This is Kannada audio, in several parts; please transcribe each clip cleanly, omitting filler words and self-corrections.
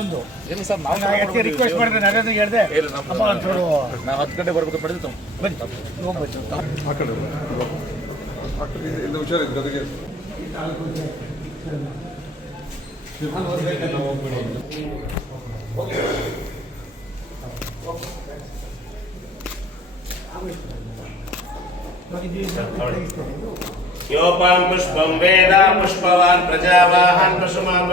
ಒಂದು ಏನು ಸರ್ ನಾವು ರಿಕ್ವೆಸ್ಟ್ ಮಾಡಿದೆ ನರೇಂದ್ರ ಹೇಳಿದೆ ಅಪ್ಪ ಒಂಚೂರು ನಾವು 10 ಗಂಟೆ ಬರಬೇಕು ಪಡೆದು ಬನ್ನಿ ಹೋಗ್ಬೋದು ಆ ಕಡೆ ಎಲ್ಲ ಹುಷಾರಿದ್ದು ಗದಗೆ योपान पुष्पं वेद पुष्पवान प्रजावाहन पशुमान्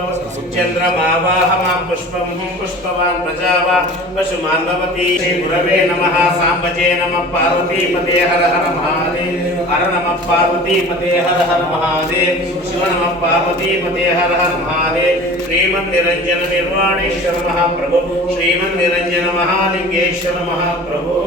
चंद्रमावाहमां पुष्पं पुष्पवान प्रजावाहन पशुमान् भवति श्री गुरवे नमः सांबजे नमः पार्वतीपते हर हर महादेव हर नमः पार्वतीपते हर हर महादेव शिव नमः पार्वतीपते हर हर महादेव श्रीमन्निरंजन निर्वाणेश्वर महाप्रभु श्रीमन्निरंजन महालिंगेश्वर महाप्रभु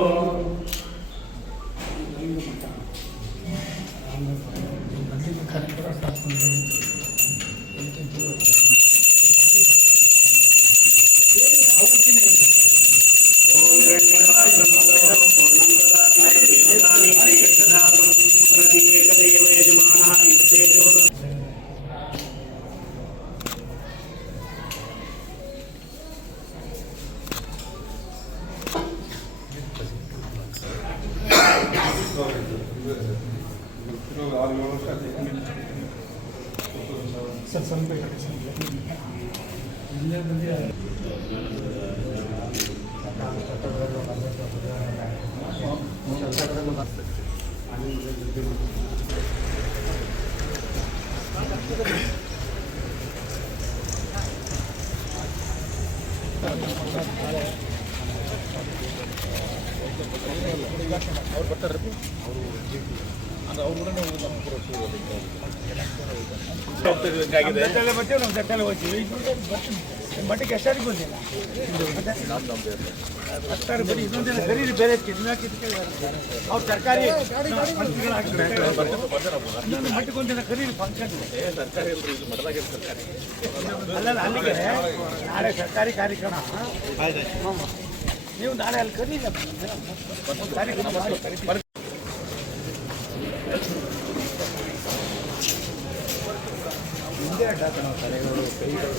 ಮಟ್ಟಿಗೆ ಎಷ್ಟಾರಿಗೆ ಬಂದಿಲ್ಲ ಬರೀ ಇನ್ನೊಂದಿನ ಖರೀದಿ ಬೇರೆ ಅವ್ರು ಸರ್ಕಾರಿ ಇನ್ನೊಂದು ಮಟ್ಟಿಗೆ ಒಂದಿನ ಖರೀದಿ ಫಂಕ್ಷನ್ ಅಲ್ಲ ಅಲ್ಲಿಗೆ ನಾಳೆ ಸರ್ಕಾರಿ ಕಾರ್ಯಕ್ರಮ ನೀವು ನಾಳೆ ಅಲ್ಲಿ ಕರೀಲ್ಲ ಕಾರ್ಯಕ್ರಮ ಮಾಡಿ ಹಿಂದೆ ಅಡ್ಡಾತ ನಾವು ತಲೆಗಳು ಕೈಗಳು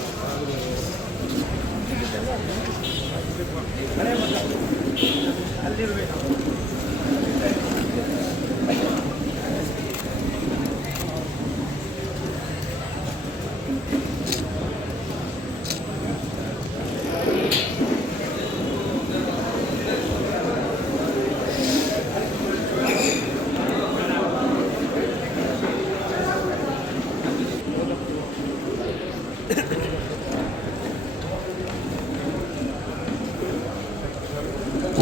ಅಲ್ಲಿರಬೇಕು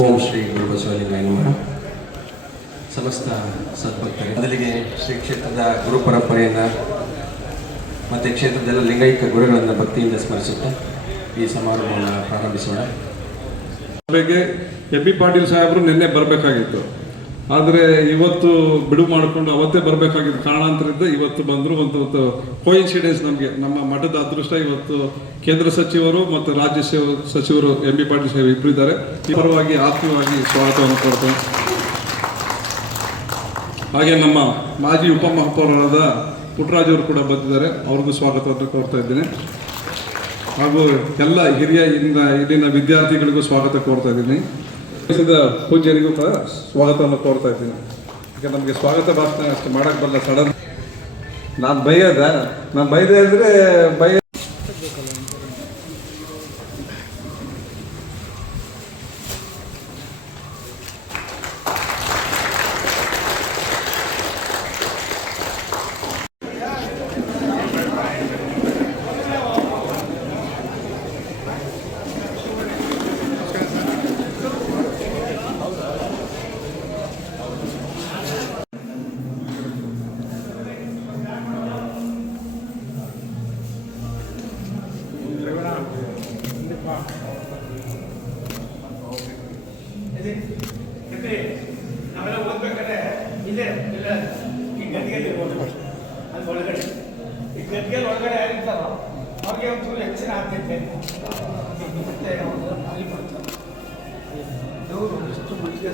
ಓಂ ಶ್ರೀ ಗುರು ಬಸವಲಿಂಗಾಯ ನಮಃ. ಸಮಸ್ತ ಸದ್ಭಕ್ತರೇ, ಮೊದಲಿಗೆ ಶ್ರೀ ಕ್ಷೇತ್ರದ ಗುರು ಪರಂಪರೆಯನ್ನು ಮತ್ತು ಕ್ಷೇತ್ರದೆಲ್ಲ ಲಿಂಗೈಕ್ಯ ಗುರುಗಳನ್ನು ಭಕ್ತಿಯಿಂದ ಸ್ಮರಿಸುತ್ತಾ ಈ ಸಮಾರಂಭವನ್ನು ಪ್ರಾರಂಭಿಸೋಣ. ಸಭೆಗೆ ಎಂ ಬಿ ಪಾಟೀಲ್ ಸಾಹೇಬರು ನಿನ್ನೆ ಬರಬೇಕಾಗಿತ್ತು, ಆದರೆ ಇವತ್ತು ಬಿಡುವು ಮಾಡಿಕೊಂಡು ಅವತ್ತೇ ಬರಬೇಕಾಗಿದ್ದು ಕಾರಣಾಂತರದಿಂದ ಇವತ್ತು ಬಂದರು. ಒಂದು ಕೋಇನ್ಸಿಡೆನ್ಸ್ ನಮಗೆ ನಮ್ಮ ಮಠದ ಅದೃಷ್ಟ. ಇವತ್ತು ಕೇಂದ್ರ ಸಚಿವರು ಮತ್ತು ರಾಜ್ಯ ಸಚಿವರು ಎಂ ಬಿ ಪಾಟೀಲ್ ಸಾಹೇಬ್ ಇಬ್ಬರು ಇದ್ದಾರೆ. ಪರವಾಗಿ ಆತ್ಮೀಯವಾಗಿ ಸ್ವಾಗತವನ್ನು ಕೊಡ್ತೇನೆ. ಹಾಗೆ ನಮ್ಮ ಮಾಜಿ ಉಪಮಹಾಪೌರರಾದ ಪುಟ್ಟರಾಜ್ ಅವರು ಕೂಡ ಬಂದಿದ್ದಾರೆ, ಅವ್ರಿಗೂ ಸ್ವಾಗತವನ್ನು ಕೋರ್ತಾ ಇದ್ದೀನಿ. ಹಾಗೂ ಎಲ್ಲ ಇಲ್ಲಿನ ವಿದ್ಯಾರ್ಥಿಗಳಿಗೂ ಸ್ವಾಗತ ಕೋರ್ತಾ ಇದ್ದೀನಿ. ಪೂಜ್ಯರಿಗೂ ಕೂಡ ಸ್ವಾಗತವನ್ನು ಕೋರ್ತಾ ಇದ್ದೀನಿ. ಈಗ ನಮಗೆ ಸ್ವಾಗತ ಭಾಷಣ ಅಷ್ಟು ಮಾಡಕ್ಕೆ ಬರಲ್ಲ. ಸಡನ್ ನಾನು ಬೈದೆ ಅಂದರೆ ನಾವೆಲ್ಲ ಓದ್ಬೇಕಾದ್ರೆ ಇಲ್ಲೇ ಇಲ್ಲ ಈ ಗದ್ಗೆಯಲ್ಲಿ ಓದ್ಬೇಕು. ಅದು ಒಳಗಡೆ ಈ ಗದ್ಗೆಯಲ್ಲಿ ಒಳಗಡೆ ಯಾರಿರ್ತಾರೋ ಅವ್ರಿಗೆ ಒಂಚೂರು ಹೆಚ್ಚಿನ ಆದ್ಯತೆ ಮತ್ತೆ ಅಲ್ಲಿ ಬರ್ತಾರೆ. ದೇವರು ಎಷ್ಟು ಮಟ್ಟಿಗೆ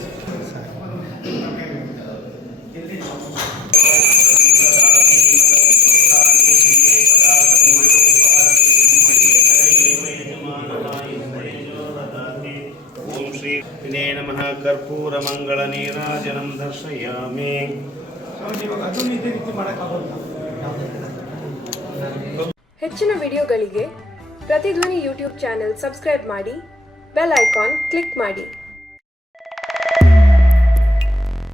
ಎಲ್ಲಿ ಸ್ವಾಮಿನೇ ನಮಃ ಕರ್ಪೂರ ಮಂಗಳ ನೀರಾಜನಂ ದರ್ಶಯಾಮಿ. ಸ್ವಾಮೀಜಿ ಇವಾಗ ಅದನ್ನು ಇದೇ ರೀತಿ ಮಾಡೋಕ್ಕಾಗೋಲ್ಲ. ಹೆಚ್ಚಿನ ವಿಡಿಯೋಗಳಿಗೆ ಪ್ರತಿಧ್ವನಿ ಯೂಟ್ಯೂಬ್ ಚಾನೆಲ್ ಸಬ್ಸ್ಕ್ರೈಬ್ ಮಾಡಿ, ಬೆಲ್ ಐಕಾನ್ ಕ್ಲಿಕ್ ಮಾಡಿ.